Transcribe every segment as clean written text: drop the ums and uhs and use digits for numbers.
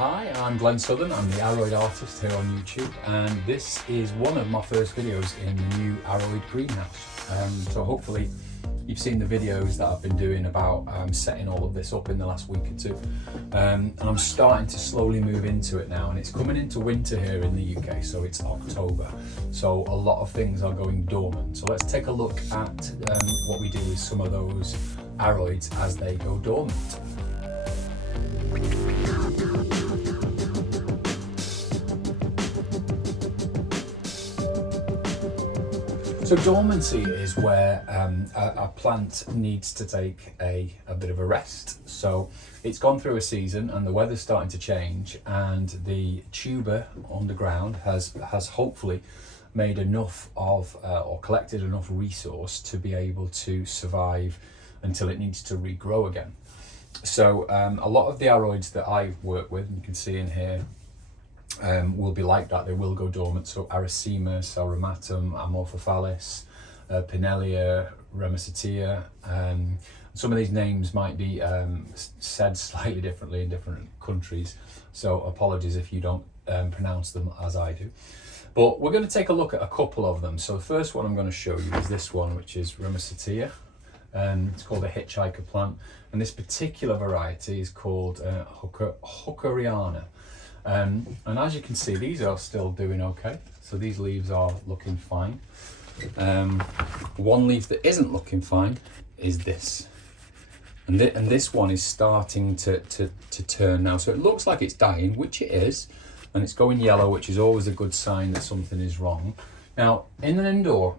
Hi, I'm Glenn Southern. I'm the Aroid artist here on YouTube, and this is one of my first videos in the new Aroid greenhouse. So hopefully you've seen the videos that I've been doing about setting all of this up in the last week or two. And I'm starting to slowly move into it now, and it's coming into winter here in the UK, so it's October. So a lot of things are going dormant. So let's take a look at what we do with some of those Aroids as they go dormant. So dormancy is where a plant needs to take a bit of a rest. So it's gone through a season and the weather's starting to change, and the tuber underground has hopefully made enough of or collected enough resource to be able to survive until it needs to regrow again. So a lot of the Aroids that I work with, and you can see in here, will be like that. They will go dormant. So Aracema, Sauromatum, Amorphophalis, Pinellia, Remisetia. Some of these names might be said slightly differently in different countries, so apologies if you don't pronounce them as I do. But we're going to take a look at a couple of them. So the first one I'm going to show you is this one, which is Remisetia. It's called a hitchhiker plant, and this particular variety is called Hookeriana. And as you can see, these are still doing okay. So these leaves are looking fine. One leaf that isn't looking fine is this. And this one is starting to turn now. So it looks like it's dying, which it is. And it's going yellow, which is always a good sign that something is wrong. Now, in an indoor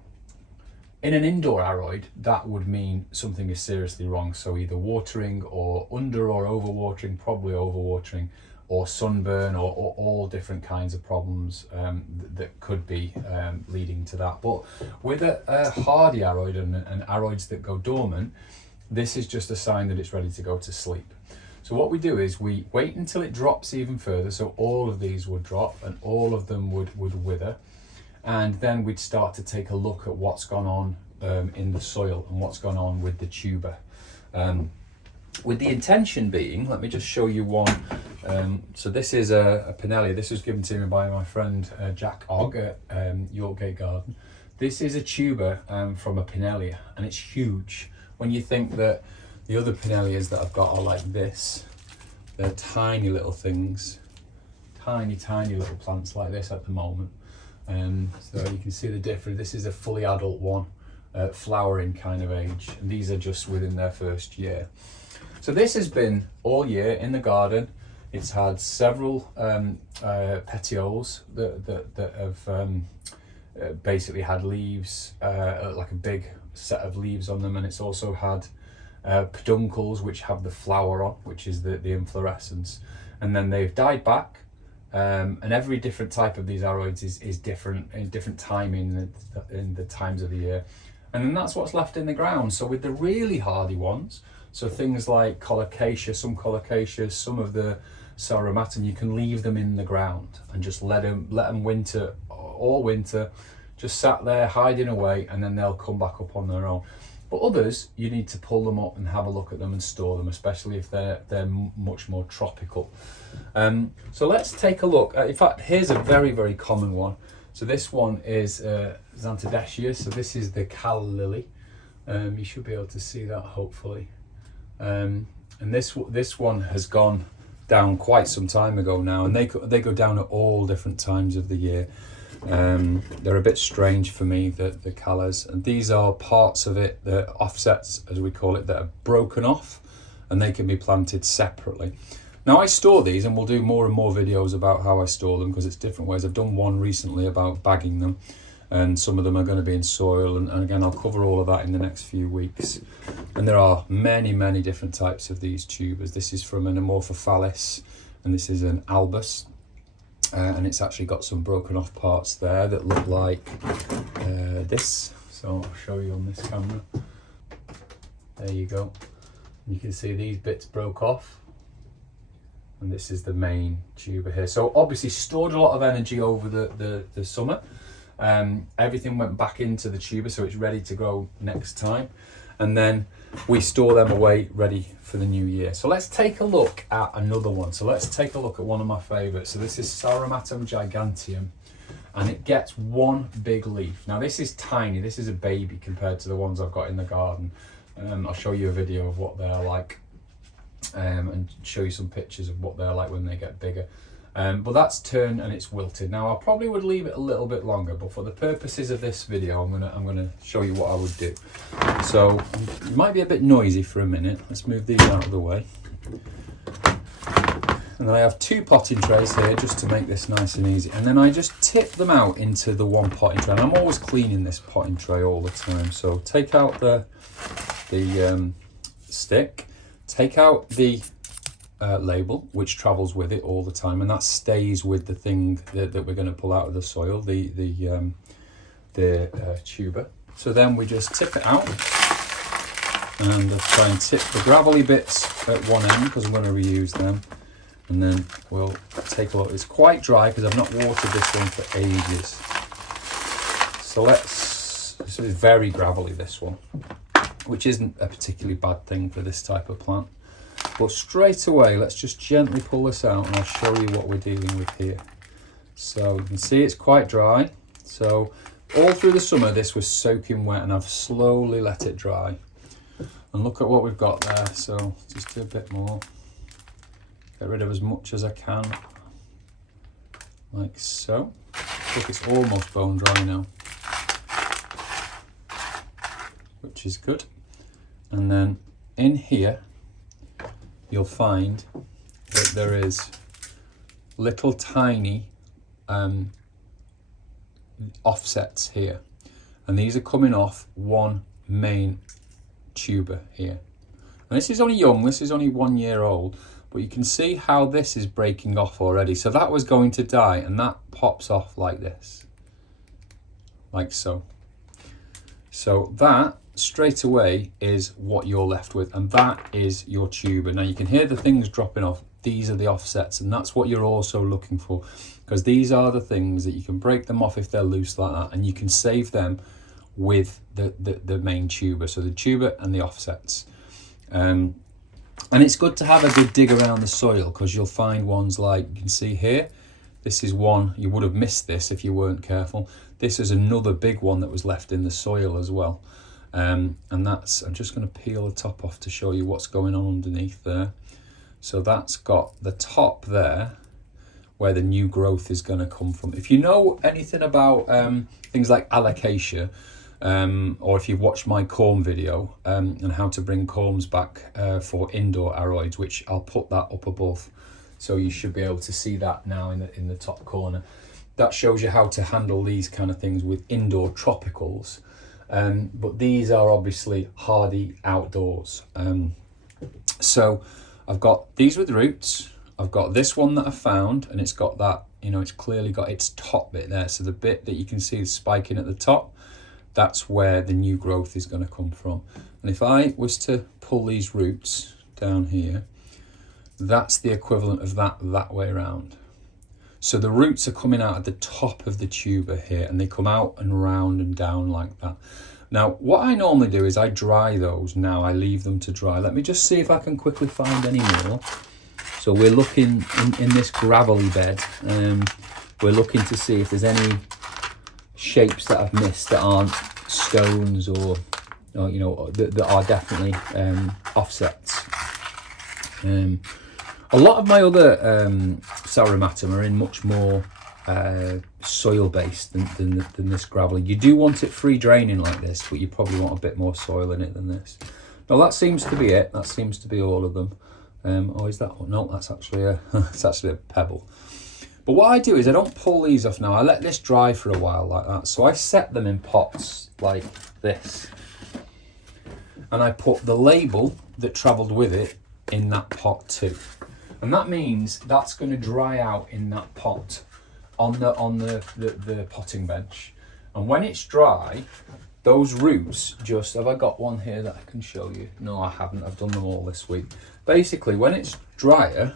Aroid, that would mean something is seriously wrong. So either watering or under or overwatering, probably overwatering, or sunburn, or all different kinds of problems that could be leading to that. But with a hardy Aroid and Aroids that go dormant, this is just a sign that it's ready to go to sleep. So what we do is we wait until it drops even further. So all of these would drop and all of them would wither. And then we'd start to take a look at what's gone on in the soil and what's gone on with the tuber. With the intention being, let me just show you one. So this is a Pinellia. This was given to me by my friend Jack Ogg at Yorkgate Garden. This is a tuber from a Pinellia, and it's huge. When you think that the other Pinellias that I've got are like this, they're tiny little things, tiny little plants like this at the moment. So you can see the difference. This is a fully adult one, flowering kind of age, and these are just within their first year. So this has been all year in the garden. It's had several petioles that have basically had leaves, like a big set of leaves on them, and it's also had peduncles which have the flower on, which is the inflorescence, and then they've died back. And every different type of these Aroids is different in different timing in the times of the year, and then that's what's left in the ground. So with the really hardy ones, so things like colocasia, some of the Sauromatum, you can leave them in the ground and just let them winter all winter, just sat there hiding away, and then they'll come back up on their own. But others, you need to pull them up and have a look at them and store them, especially if they're much more tropical. So let's take a look. In fact, here's a very common one. So this one is Xanthidacea. So this is the Cal lily. You should be able to see that hopefully. And this one has gone down quite some time ago now, and they go down at all different times of the year. They're a bit strange for me, the colours, and these are parts of it, the offsets as we call it, that are broken off, and they can be planted separately. Now I store these, and we'll do more and more videos about how I store them, because it's different ways. I've done one recently about bagging them, and some of them are going to be in soil, and again I'll cover all of that in the next few weeks. And there are many different types of these tubers. This is from an Amorphophalis, and this is an albus. And it's actually got some broken off parts there that look like this. So I'll show you on this camera. There you go. You can see these bits broke off. And this is the main tuber here. So obviously stored a lot of energy over the summer. Everything went back into the tuber, so it's ready to grow next time. and then we store them away ready for the new year. So let's take a look at another one. So let's take a look at one of my favourites. So this is Sauromatum giganteum, and it gets one big leaf. Now this is tiny, this is a baby compared to the ones I've got in the garden. I'll show you a video of what they're like, and show you some pictures of what they're like when they get bigger. But that's turned and it's wilted. Now I probably would leave it a little bit longer, but for the purposes of this video, I'm gonna show you what I would do. So it might be a bit noisy for a minute. Let's move these out of the way. And then I have two potting trays here just to make this nice and easy. And then I just tip them out into the one potting tray. And I'm always cleaning this potting tray all the time. So take out the stick, take out the label, which travels with it all the time, and that stays with the thing that we're going to pull out of the soil, the tuber. So then we just tip it out, and I'll try and tip the gravelly bits at one end because I'm going to reuse them. And then we'll take a look. It's quite dry because I've not watered this one for ages. So this is very gravelly, this one, which isn't a particularly bad thing for this type of plant. But straight away, let's just gently pull this out and I'll show you what we're dealing with here. So you can see it's quite dry. So all through the summer, this was soaking wet, and I've slowly let it dry. And look at what we've got there. So just do a bit more. Get rid of as much as I can, like so. Look, it's almost bone dry now, which is good. And then in here, you'll find that there is little tiny offsets here, and these are coming off one main tuber here. And this is only young, this is only 1 year old, but you can see how this is breaking off already. So that was going to die, and that pops off like this, like so. So that straight away is what you're left with, and that is your tuber. Now you can hear the things dropping off. These are the offsets, and that's what you're also looking for, because these are the things that you can break them off if they're loose like that, and you can save them with the main tuber. So the tuber and the offsets. And it's good to have a good dig around the soil, because you'll find ones like, you can see here, this is one, you would have missed this if you weren't careful. This is another big one that was left in the soil as well. And that's, I'm just going to peel the top off to show you what's going on underneath there. So that's got the top there where the new growth is going to come from. If you know anything about things like alocasia, or if you've watched my corm video and how to bring corms back for indoor aroids, which I'll put that up above, so you should be able to see that now in the top corner. That shows you how to handle these kind of things with indoor tropicals, but these are obviously hardy outdoors. So I've got these with roots, I've got this one that I found, and it's got that, you know, it's clearly got its top bit there, so the bit that you can see is spiking at the top, that's where the new growth is going to come from. And if I was to pull these roots down here, that's the equivalent of that way around. So the roots are coming out at the top of the tuber here, and they come out and round and down like that. Now, what I normally do is I dry those now. I leave them to dry. Let me just see if I can quickly find any more. So we're looking in this gravelly bed. We're looking to see if there's any shapes that I've missed that aren't stones or you know, that are definitely offsets. A lot of my other Sauromatum are in much more soil based than this gravelly. You do want it free draining like this, but you probably want a bit more soil in it than this. No, that seems to be it. That seems to be all of them. Oh, is that one? No, that's actually a it's actually a pebble. But what I do is I don't pull these off now. I let this dry for a while like that. So I set them in pots like this. And I put the label that travelled with it in that pot too. And that means that's going to dry out in that pot on the potting bench. And when it's dry, those roots just, have I got one here that I can show you? No, I haven't. I've done them all this week. Basically, when it's drier,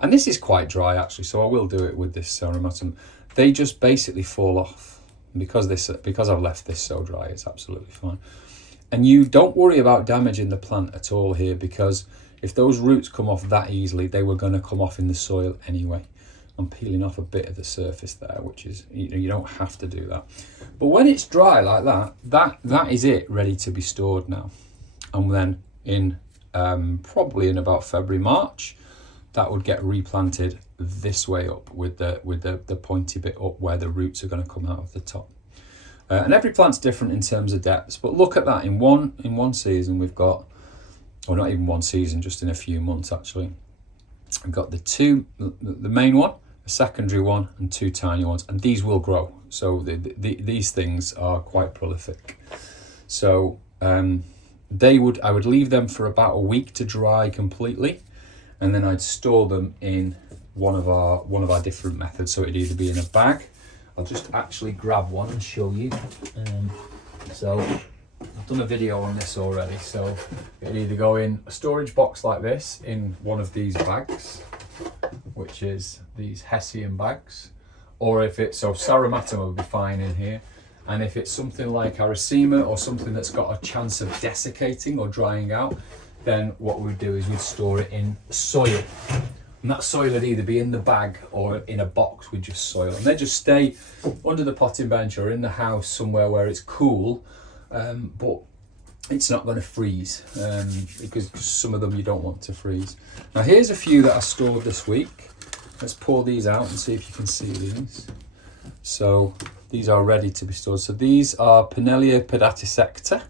and this is quite dry actually, so I will do it with this Sauromatum, they just basically fall off. Because I've left this so dry, it's absolutely fine. And you don't worry about damaging the plant at all here, because if those roots come off that easily, they were going to come off in the soil anyway. I'm peeling off a bit of the surface there, which is, you don't have to do that. But when it's dry like that is it, ready to be stored now. And then in probably in about February, March, that would get replanted this way up with the pointy bit up where the roots are going to come out of the top. And every plant's different in terms of depths, but look at that, in one season we've got, or not even one season, just in a few months actually, we've got the main one, a secondary one, and 2 tiny ones, and these will grow. So these things are quite prolific. So I would leave them for about a week to dry completely, and then I'd store them in one of our different methods. So it'd either be in a bag. I'll just actually grab one and show you. So I've done a video on this already. So it'd either go in a storage box like this, in one of these bags, which is these Hessian bags, or if it's, so Sauromatum would be fine in here, and if it's something like Aracema or something that's got a chance of desiccating or drying out, then what we'd do is we'd store it in soil, and that soil would either be in the bag or in a box with just soil, and they just stay under the potting bench or in the house somewhere where it's cool, but it's not going to freeze, because some of them you don't want to freeze. Now here's a few that I stored this week. Let's pour these out and see if you can see these. So these are ready to be stored. So these are Pinellia pedatisecta.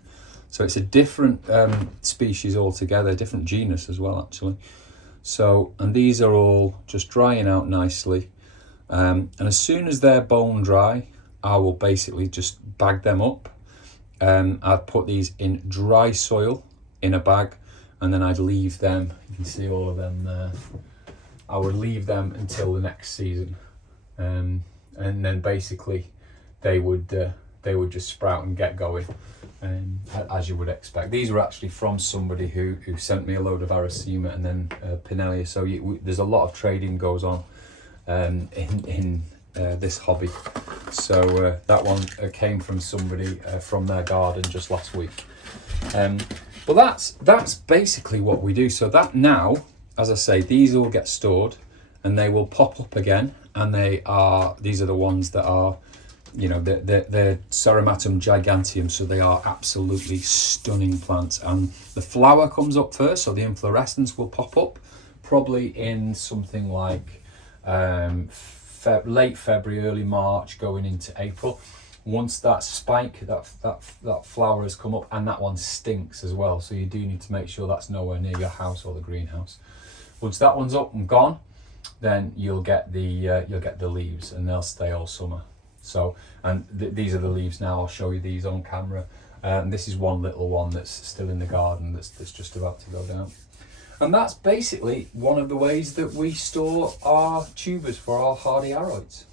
So it's a different species altogether, different genus as well actually. So, and these are all just drying out nicely. And as soon as they're bone dry, I will basically just bag them up. I'd put these in dry soil in a bag, and then I'd leave them, you can see all of them there, I would leave them until the next season, and then basically they would just sprout and get going, as you would expect. These were actually from somebody who sent me a load of Aracema and then Pinellia, so there's a lot of trading goes on in this hobby. So that one came from somebody from their garden just last week. But that's basically what we do. So that now, as I say, these all get stored and they will pop up again, and these are the ones that are, they're Sauromatum giganteum, so they are absolutely stunning plants. And the flower comes up first, so the inflorescence will pop up probably in something like late February, early March, going into April. Once that spike, that flower has come up, and that one stinks as well, so you do need to make sure that's nowhere near your house or the greenhouse. Once that one's up and gone, then you'll get the leaves, and they'll stay all summer. So, and these are the leaves now. I'll show you these on camera. This is one little one that's still in the garden that's just about to go down. And that's basically one of the ways that we store our tubers for our hardy Aroids.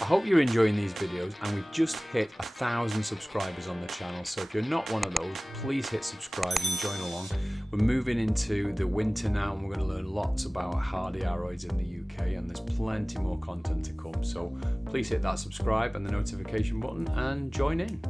I hope you're enjoying these videos, and we've just hit 1,000 subscribers on the channel, so if you're not one of those, please hit subscribe and join along. We're moving into the winter now, and we're going to learn lots about hardy Aroids in the UK, and there's plenty more content to come, so please hit that subscribe and the notification button and join in.